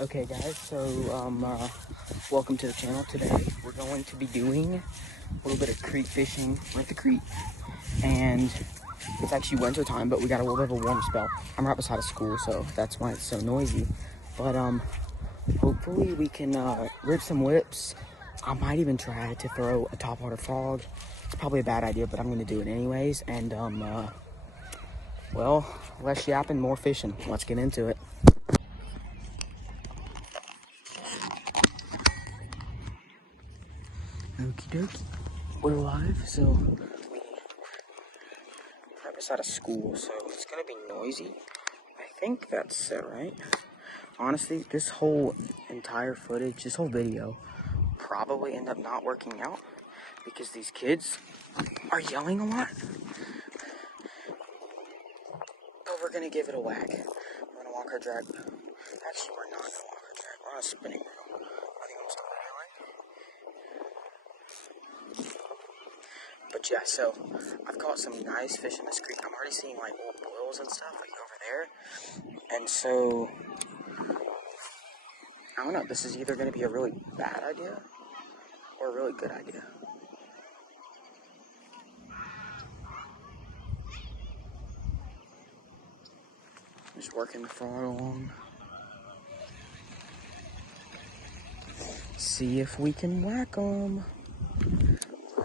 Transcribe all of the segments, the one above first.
Okay guys, so welcome to the channel. Today we're going to be doing a little bit of creek fishing. We're at the creek and it's actually winter time, but we got a little bit of a warm spell. I'm right beside a school, so that's why it's so noisy. But hopefully we can rip some whips. I might even try to throw a topwater frog. It's probably a bad idea, but I'm gonna do it anyways. And well, less yapping, more fishing. Let's get into it. Okie dokie. We're live, so right beside a school, so it's gonna be noisy. I think that's it, right? Honestly, this whole entire footage, this whole video, probably end up not working out because these kids are yelling a lot. But we're gonna give it a whack. We're gonna walk our drag. Actually, we're not gonna walk our drag. We're on a spinning reel. I think I'm still anyway. But yeah, so I've caught some nice fish in this creek. I'm already seeing like little boils and stuff like over there. And so I don't know, this is either going to be a really bad idea or a really good idea. Just working the frog along. See if we can whack them. Try.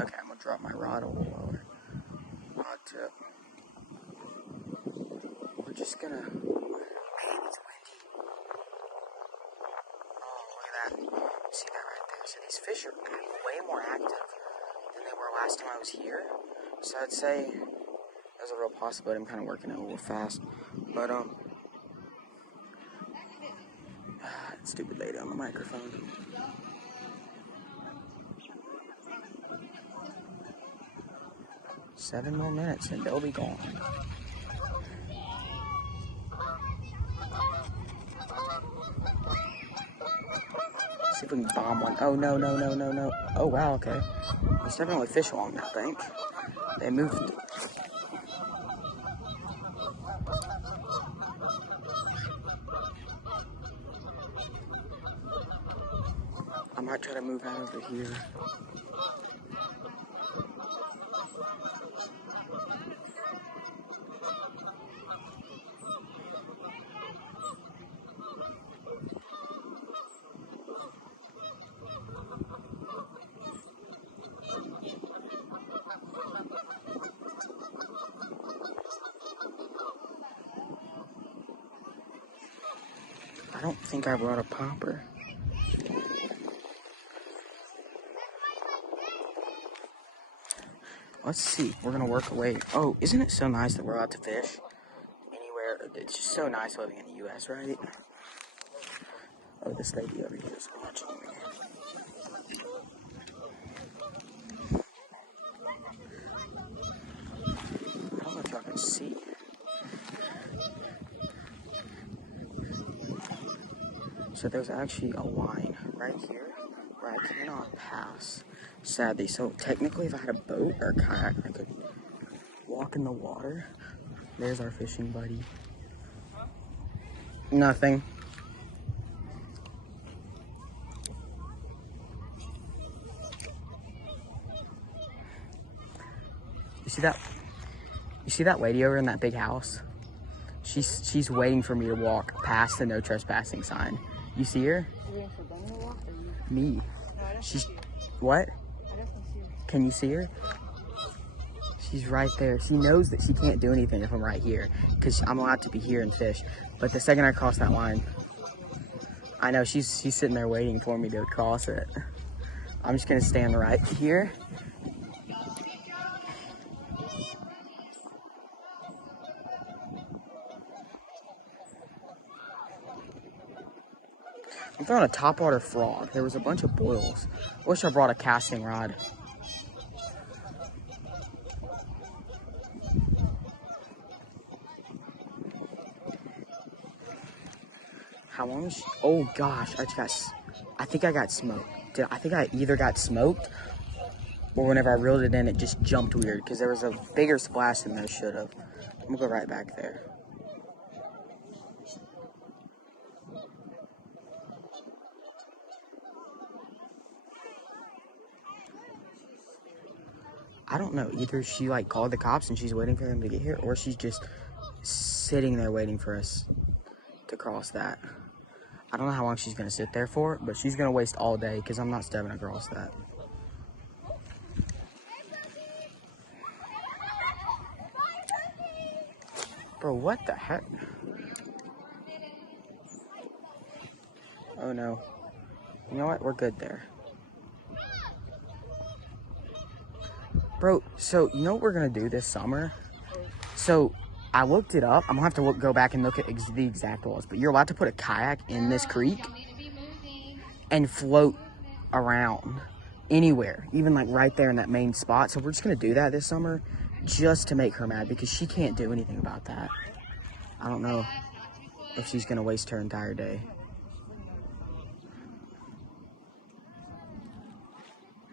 Okay, I'm going to drop my rod a little lower. Rod tip. We're just going to... Man, it's windy. Oh, look at that. You see that right there? So these fish are way more active than they were last time I was here. So I'd say there's a real possibility. I'm kind of working it a little fast. But, stupid lady on the microphone. Seven more minutes and they'll be gone. See if we can bomb one. Oh, no. Oh, wow, okay. There's definitely fish along that bank. They moved. I might try to move out over here. I don't think I brought a popper. Let's see. We're going to work away. Oh, isn't it so nice that we're allowed to fish anywhere? It's just so nice living in the U.S., right? Oh, this lady over here is watching me. I don't know if y'all can see. So there's actually a line right here where I cannot pass, sadly. So technically if I had a boat or a kayak, I could walk in the water. There's our fishing buddy. Nothing. You see that? You see that lady over in that big house? She's waiting for me to walk past the no trespassing sign. You see her? Me. She's what? Can you see her? She's right there. She knows that she can't do anything if I'm right here because I'm allowed to be here and fish. But the second I cross that line, I know she's sitting there waiting for me to cross it. I'm just gonna stand right here. I'm throwing a topwater frog. There was a bunch of boils. Wish I brought a casting rod. How long is she? Oh gosh, I just got I think I got smoked. I think I either got smoked or whenever I reeled it in, it just jumped weird because there was a bigger splash than there should have. I'm gonna go right back there. I don't know. Either she like called the cops and she's waiting for them to get here, or she's just sitting there waiting for us to cross that. I don't know how long she's gonna sit there for, but she's gonna waste all day because I'm not stepping across that. Bro, what the heck? Oh no. You know what? We're good there. Bro, so you know what we're gonna do this summer? So I looked it up. I'm gonna have to go back and look at the exact laws, but you're allowed to put a kayak in this creek and float around anywhere, even like right there in that main spot. So we're just gonna do that this summer just to make her mad because she can't do anything about that. I don't know if she's gonna waste her entire day.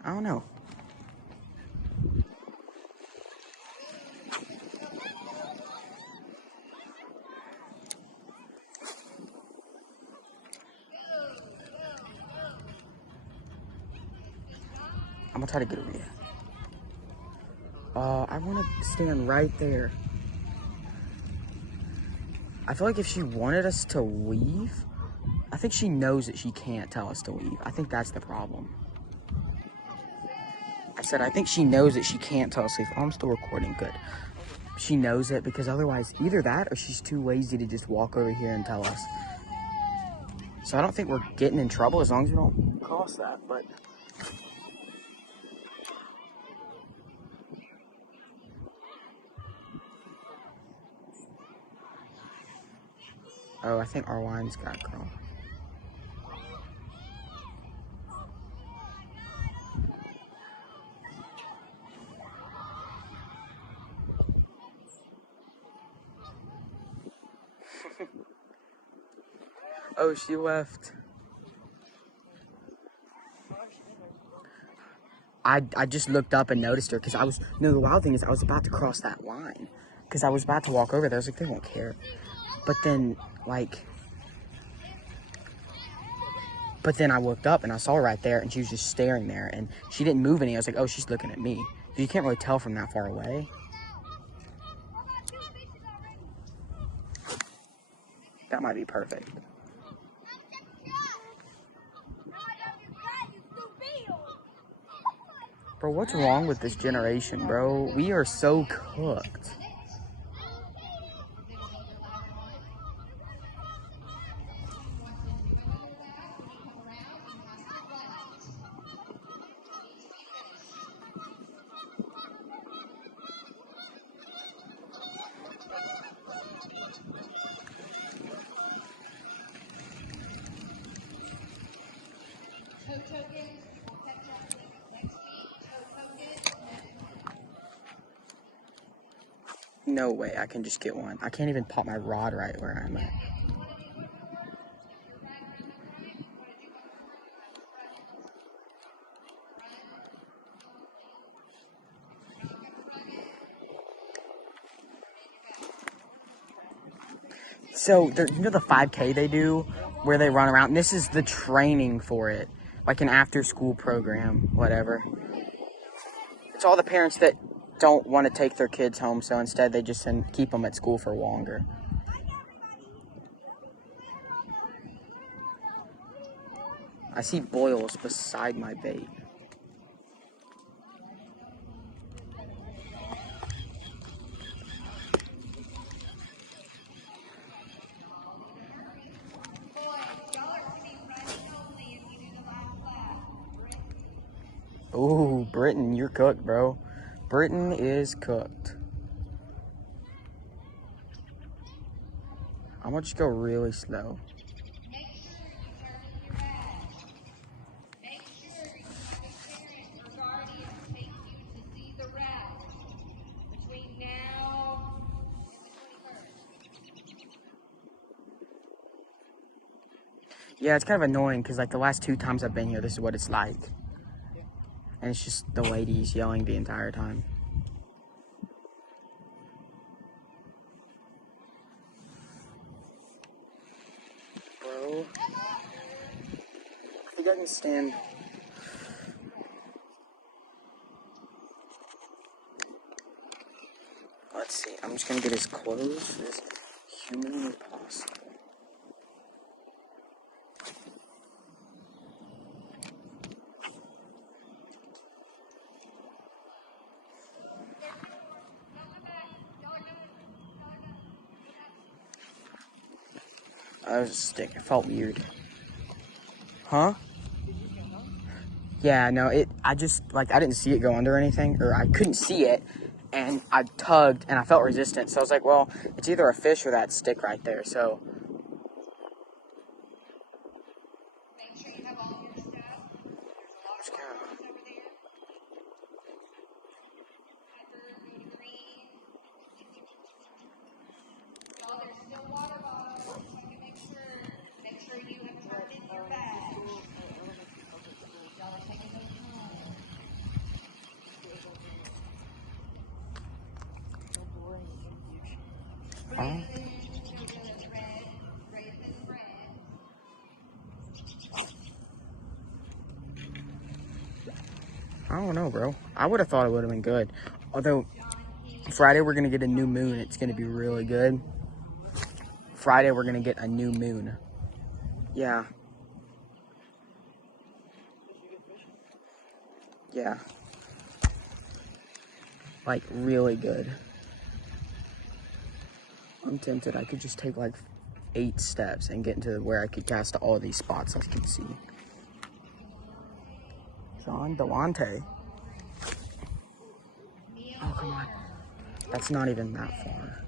I don't know. I'm gonna try to get over here. I wanna stand right there. I feel like if she wanted us to leave, I think she knows that she can't tell us to leave. I think that's the problem. I said, I think she knows that she can't tell us to leave. Oh, I'm still recording, good. She knows it because otherwise, either that or she's too lazy to just walk over here and tell us. So I don't think we're getting in trouble as long as we don't cross that, but... Oh, I think our line's got crossed. Oh, she left. I just looked up and noticed her because I was, no, the wild thing is I was about to cross that line because I was about to walk over there. I was like, they won't care. But then, I looked up and I saw her right there and she was just staring there and she didn't move any. I was like, oh, she's looking at me. You can't really tell from that far away. That might be perfect. Bro, what's wrong with this generation, bro? We are so cooked. No way I can just get one. I can't even pop my rod right where I'm at. So, you know the 5K they do where they run around? This is the training for it. Like an after-school program, whatever. It's all the parents that don't want to take their kids home, so instead they just keep them at school for longer. I see boils beside my bait. Ooh, Britton, you're cooked, bro. Britton is cooked. I'm gonna just go really slow. Yeah, it's kind of annoying because like the last 2 times I've been here, this is what it's like. And it's just the ladies yelling the entire time. Bro. I think I can stand. Let's see. I'm just gonna get as close as humanly possible. I was just sticking. It felt weird. Huh? Yeah, no, I just, like, I didn't see it go under anything, or I couldn't see it, and I tugged, and I felt resistance, so I was like, well, it's either a fish or that stick right there, so. Make sure you have all your stuff. There's a lot of bottles over there. Y'all, there's still water bottles, so you can make sure you have turned in your bag. Y'all are taking those home. I don't know, bro. I would have thought it would have been good. Although, Friday we're going to get a new moon. It's going to be really good. Friday we're going to get a new moon. Yeah. Yeah. Like, really good. I'm tempted. I could just take like 8 steps and get into where I could cast all these spots, as you can see. John Delonte. Oh, come on. That's not even that far.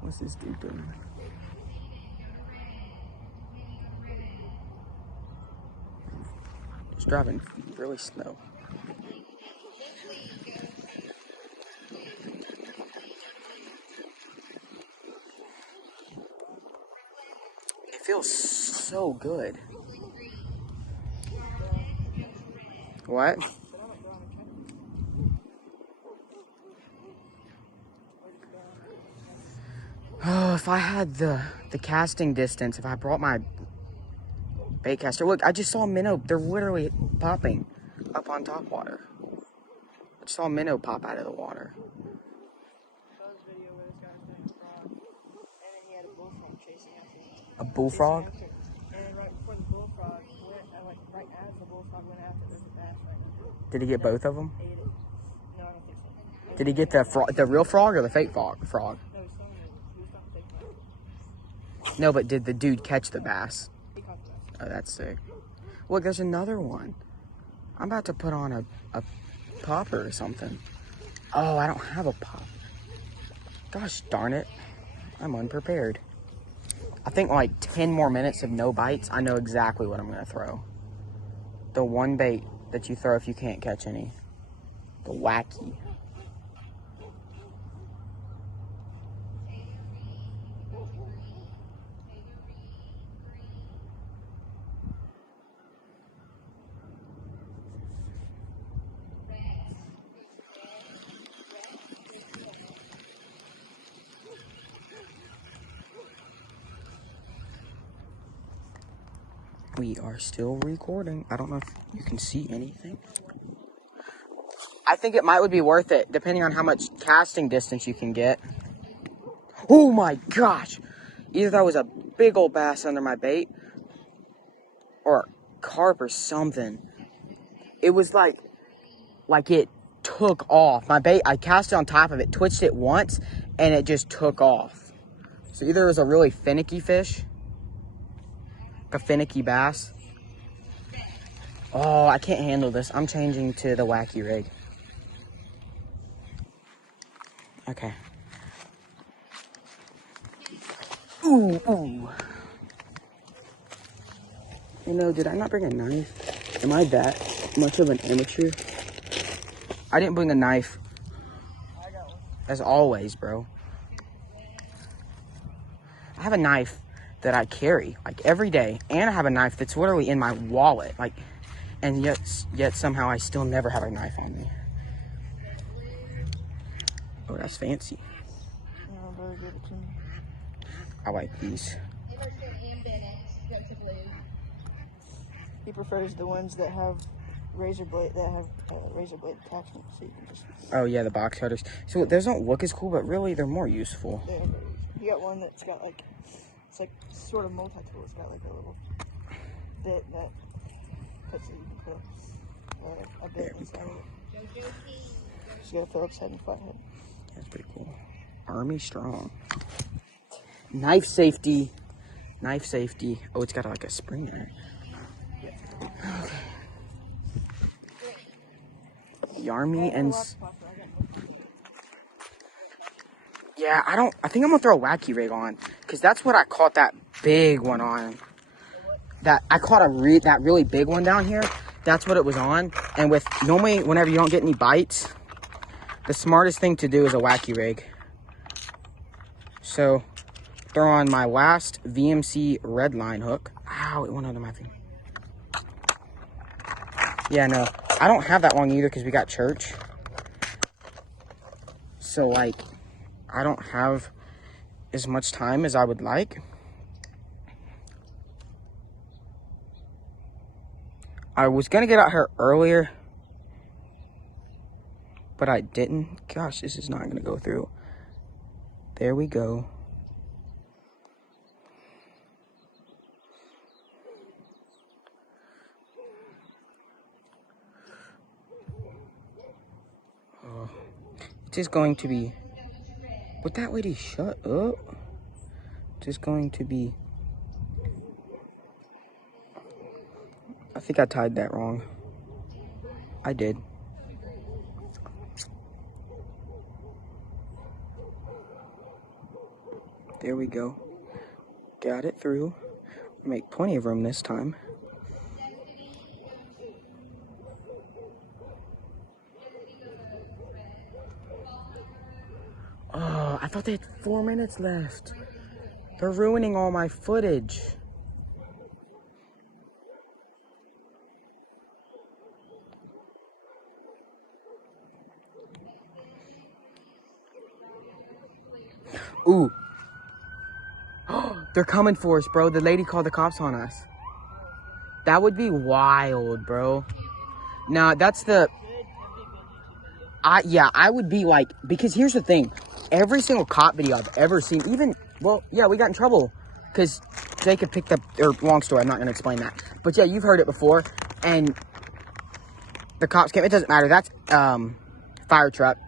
What's this dude doing? He's driving really slow. It feels so good. What? Oh, if I had the casting distance, if I brought my bait caster. Look, I just saw a minnow. They're literally popping up on top water. I just saw a minnow pop out of the water. A bullfrog? And right before the bullfrog went, right as the bullfrog went after, there's a bass right now. Did he get both of them? Ate it. No, I don't think so. Did he get the real frog or the fake frog? No, he was throwing the fake frog. No, but did the dude catch the bass? He caught the bass. Oh, that's sick. Look, there's another one. I'm about to put on a popper or something. Oh, I don't have a popper. Gosh darn it. I'm unprepared. I think like 10 more minutes of no bites, I know exactly what I'm going to throw. The one bait that you throw if you can't catch any. The wacky. We are still recording. I don't know if you can see anything. I think it would be worth it, depending on how much casting distance you can get. Oh my gosh! Either that was a big old bass under my bait, or a carp or something. It was like it took off. My bait, I cast it on top of it, twitched it once, and it just took off. So either it was a really finicky fish, a finicky bass. Oh, I can't handle this. I'm changing to the wacky rig. Okay. Ooh, ooh. You know, did I not bring a knife? Am I that much of an amateur? I didn't bring a knife. As always, bro. I have a knife that I carry, like, every day. And I have a knife that's literally in my wallet. Like, and yet somehow I still never have a knife on me. Oh, that's fancy. I like these. He prefers the ones that have razor blade attachments, so you can just. Oh yeah, the box cutters. So those don't look as cool, but really they're more useful. You got one that's got like, it's like sort of multi-tool. It's got like a little bit that puts a bit inside of it. It's got a Phillips head and flathead. That's pretty cool. Army strong. Knife safety. Knife safety. Oh, it's got like a spring in it. Okay. The Army and... Yeah, I think I'm gonna throw a wacky rig on, because that's what I caught that big one on. I caught that really big one down here. That's what it was on. And normally whenever you don't get any bites, the smartest thing to do is a wacky rig. So throw on my last VMC red line hook. Ow, it went under my finger. Yeah, no, I don't have that long either because we got church. So, like, I don't have as much time as I would like. I was going to get out here earlier, but I didn't. Gosh, this is not going to go through. There we go. Just going to be, would that lady shut up? Just going to be, I think I tied that wrong. I did. There we go. Got it through. Make plenty of room this time. Oh, I thought they had 4 minutes left. They're ruining all my footage. Ooh. They're coming for us, bro. The lady called the cops on us. That would be wild, bro. Nah, that's the... Yeah, I would be like... Because here's the thing. Every single cop video I've ever seen, even... Well, yeah, we got in trouble. Because Jacob picked up... Or, long story, I'm not going to explain that. But yeah, you've heard it before. And the cops came... It doesn't matter. That's, fire truck.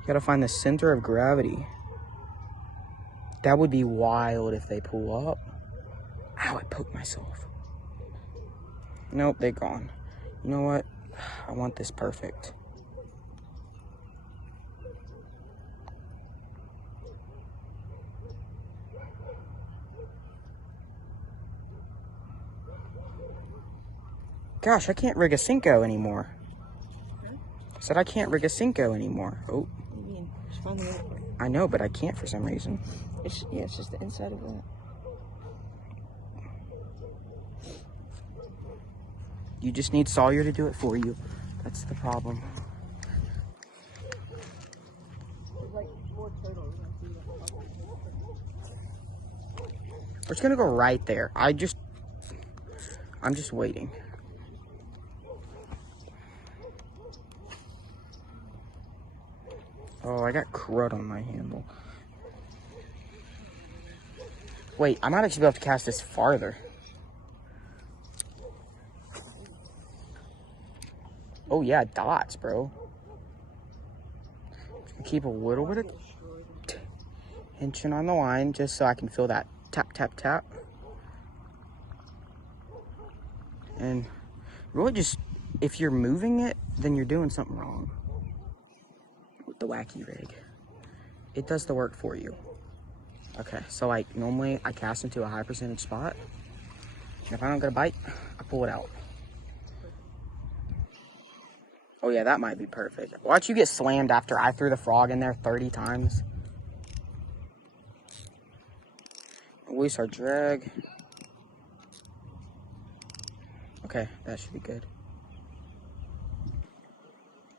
You gotta find the center of gravity. That would be wild if they pull up. Ow, I poked myself. Nope, they're gone. You know what? I want this perfect. Gosh, I can't rig a Cinco anymore. I said I can't rig a Cinco anymore. Oh. I know, but I can't for some reason. It's just the inside of that. You just need Sawyer to do it for you. That's the problem. We're just gonna go right there. I'm just waiting. Oh, I got crud on my handle. Wait, I might actually be able to cast this farther. Oh yeah, dots, bro. Keep a little bit of tension on the line just so I can feel that tap, tap, tap. And really just, if you're moving it, then you're doing something wrong with the wacky rig. it does the work for you. Okay, so like normally I cast into a high percentage spot. And if I don't get a bite, I pull it out. Oh yeah, that might be perfect. Watch you get slammed after I threw the frog in there 30 times. Release our drag. Okay, that should be good.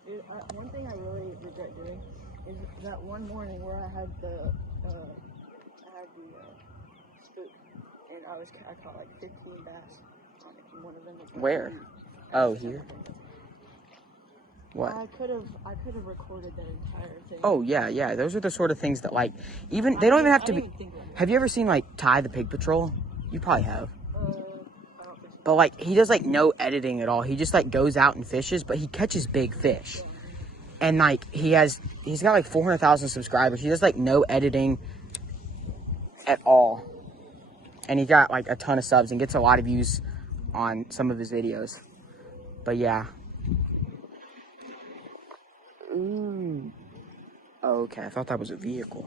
Dude, one thing I really regret doing is that one morning where I had the spook, and I caught like 15 bass on it, and one of them was like, Where? Oh, here? What? I could have recorded that entire thing. Oh yeah. Those are the sort of things that like even they don't even have to be. Have you ever seen like Ty the Pig Patrol? You probably have. I don't think so. But like he does like no editing at all. He just like goes out and fishes, but he catches big fish. And like he's got like 400,000 subscribers. He does like no editing at all. And he got like a ton of subs and gets a lot of views on some of his videos. But yeah. Ooh. Okay, I thought that was a vehicle.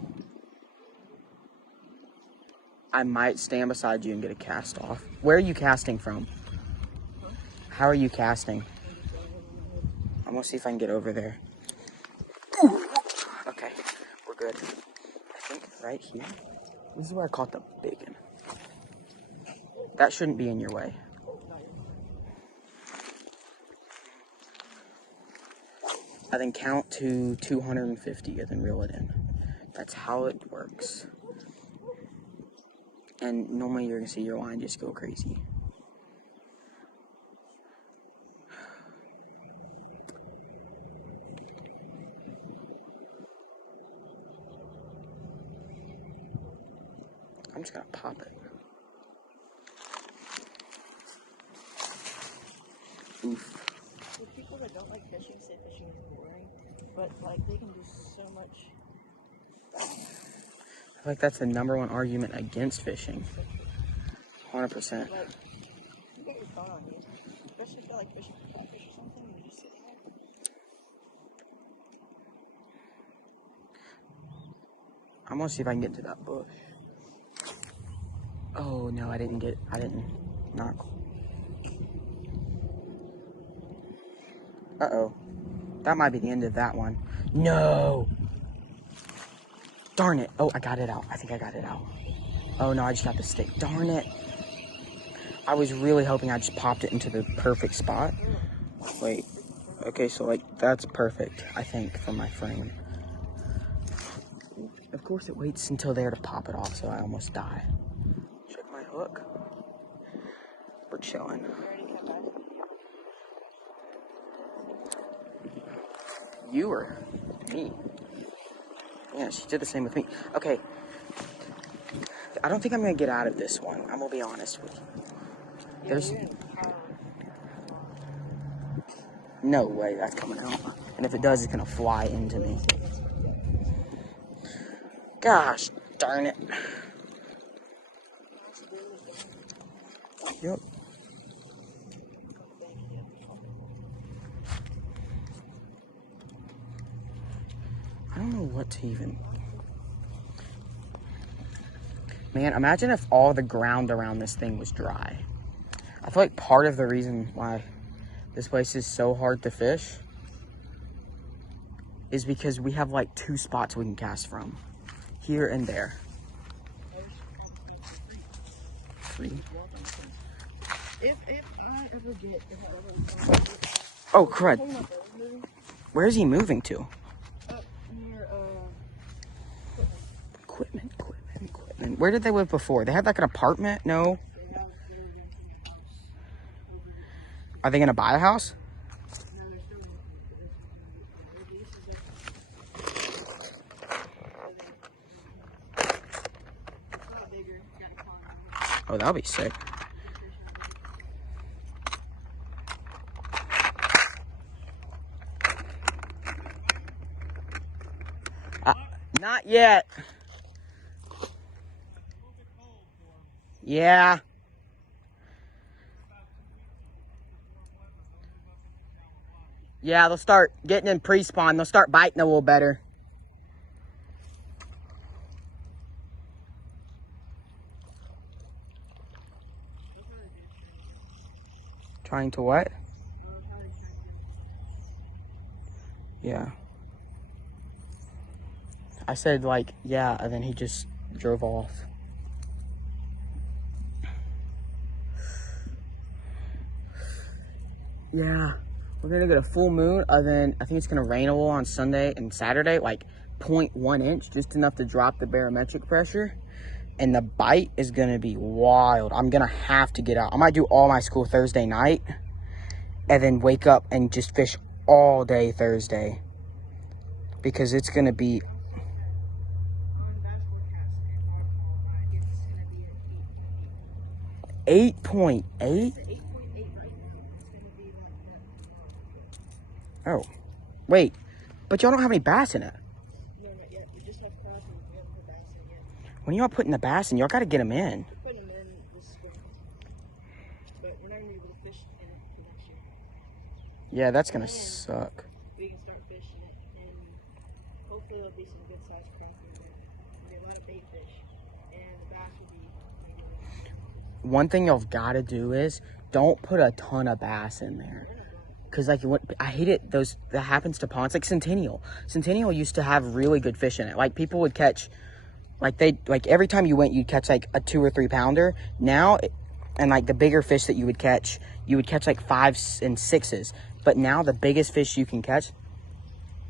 I might stand beside you and get a cast off. Where are you casting from? How are you casting? I'm gonna see if I can get over there. Ooh. Okay, we're good. I think right here. This is where I caught the big one. That shouldn't be in your way. I then count to 250 and then reel it in. That's how it works. And normally you're gonna see your line just go crazy. I'm just gonna pop it. Oof. The people that don't like fishing say fishing is boring, but like they can do so much. I feel like that's the #1 argument against fishing. 100%. Like, you get your phone on you, especially if you like fishing for catfish or something, and you just sit there. I'm gonna see if I can get to that bush. Oh no, I didn't. Not. Uh-oh. That might be the end of that one. No! Darn it. Oh, I got it out. I think I got it out. Oh no, I just got the stick. Darn it. I was really hoping I just popped it into the perfect spot. Wait. Okay, so like, that's perfect, I think, for my frame. Of course it waits until there to pop it off, so I almost die. Check my hook. We're chilling. You or me? Yeah, she did the same with me. Okay. I don't think I'm gonna get out of this one. I'm gonna be honest with you. There's no way that's coming out. And if it does, it's gonna fly into me. Gosh darn it. Yep. I don't know what to even... Man, imagine if all the ground around this thing was dry. I feel like part of the reason why this place is so hard to fish is because we have like 2 spots we can cast from. Here and there. Free. If I ever get... Oh, crud. Where is he moving to? Near, Equipment. Where did they live before? They had like an apartment? No. Are they gonna buy a house? Oh, that'll be sick. Not yet. Yeah. Yeah, they'll start getting in pre-spawn. They'll start biting a little better. Trying to what? Yeah. I said like, yeah, and then he just drove off. Yeah. We're gonna get a full moon, and then I think it's gonna rain a little on Sunday and Saturday, like 0.1 inch, just enough to drop the barometric pressure. And the bite is gonna be wild. I'm gonna have to get out. I might do all my school Thursday night, and then wake up and just fish all day Thursday. Because it's gonna be 8.8. Oh, wait, but y'all don't have any bass in it. No, not yet. We just have crappie. We haven't put bass in yet. When y'all putting the bass in, y'all gotta get them in. We're putting them in this spring. But we're not gonna be able to fish in it for next year. Yeah, that's gonna suck. We can start fishing it, and hopefully there'll be some good sized crappie in there. There'll be a lot of bait fish, and the bass will be One thing y'all gotta do is don't put a ton of bass in there. Cause like I hate it. That happens to ponds like Centennial. Centennial used to have really good fish in it. Like people would catch, like every time you went, you'd catch like a 2 or 3 pounder. Now, and like the bigger fish that you would catch like 5s and 6s. But now the biggest fish you can catch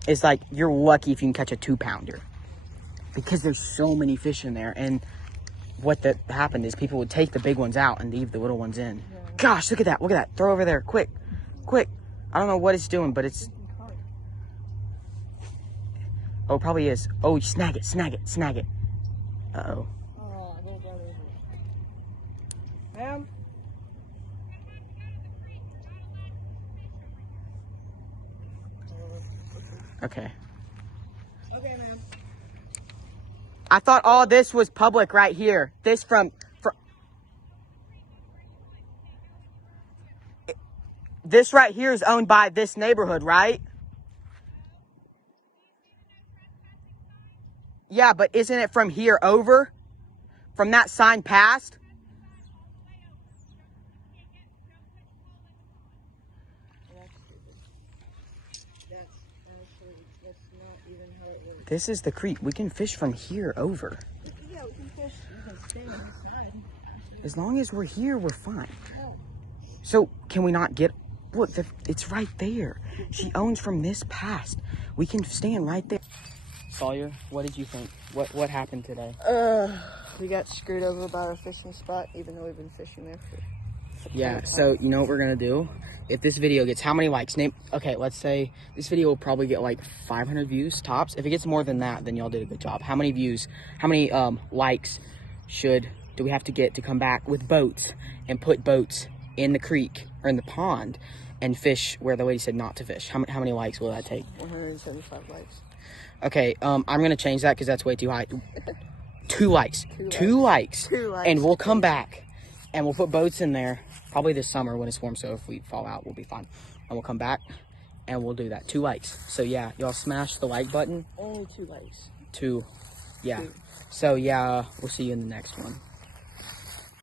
is like, you're lucky if you can catch a 2 pounder, because there's so many fish in there. And what happened is people would take the big ones out and leave the little ones in. Yeah. Gosh, look at that! Look at that! Throw over there, quick, quick! I don't know what it's doing, but it's... Oh, it probably is. Oh, snag it, snag it, snag it. Uh-oh. Oh, I didn't get over it. Ma'am? Okay. Okay, ma'am. I thought all this was public right here. This from... This right here is owned by this neighborhood, right? Yeah, but isn't it from here over? From that sign past? That's not even how it works. This is the creek. We can fish from here over. Yeah, we can fish. We can stay on this side. As long as we're here, we're fine. So, can we not get... Look, it's right there. She owns from this past. We can stand right there. Sawyer, what did you think? What happened today? We got screwed over by our fishing spot, even though we've been fishing there for... Yeah, so you know what we're gonna do? If this video gets how many likes? Okay, let's say this video will probably get like 500 views tops. If it gets more than that, then y'all did a good job. How many views, how many likes do we have to get to come back with boats and put boats in the creek or in the pond and fish where the lady said not to fish? How many likes will that take? 175 likes. Okay, I'm gonna change that because that's way too high. 2 likes. Two likes. And we'll come back and we'll put boats in there probably this summer when it's warm, so if we fall out, we'll be fine. And we'll come back and we'll do that. 2 likes. So yeah, y'all smash the like button. Only 2 likes. 2. Yeah. 2. So yeah, we'll see you in the next one.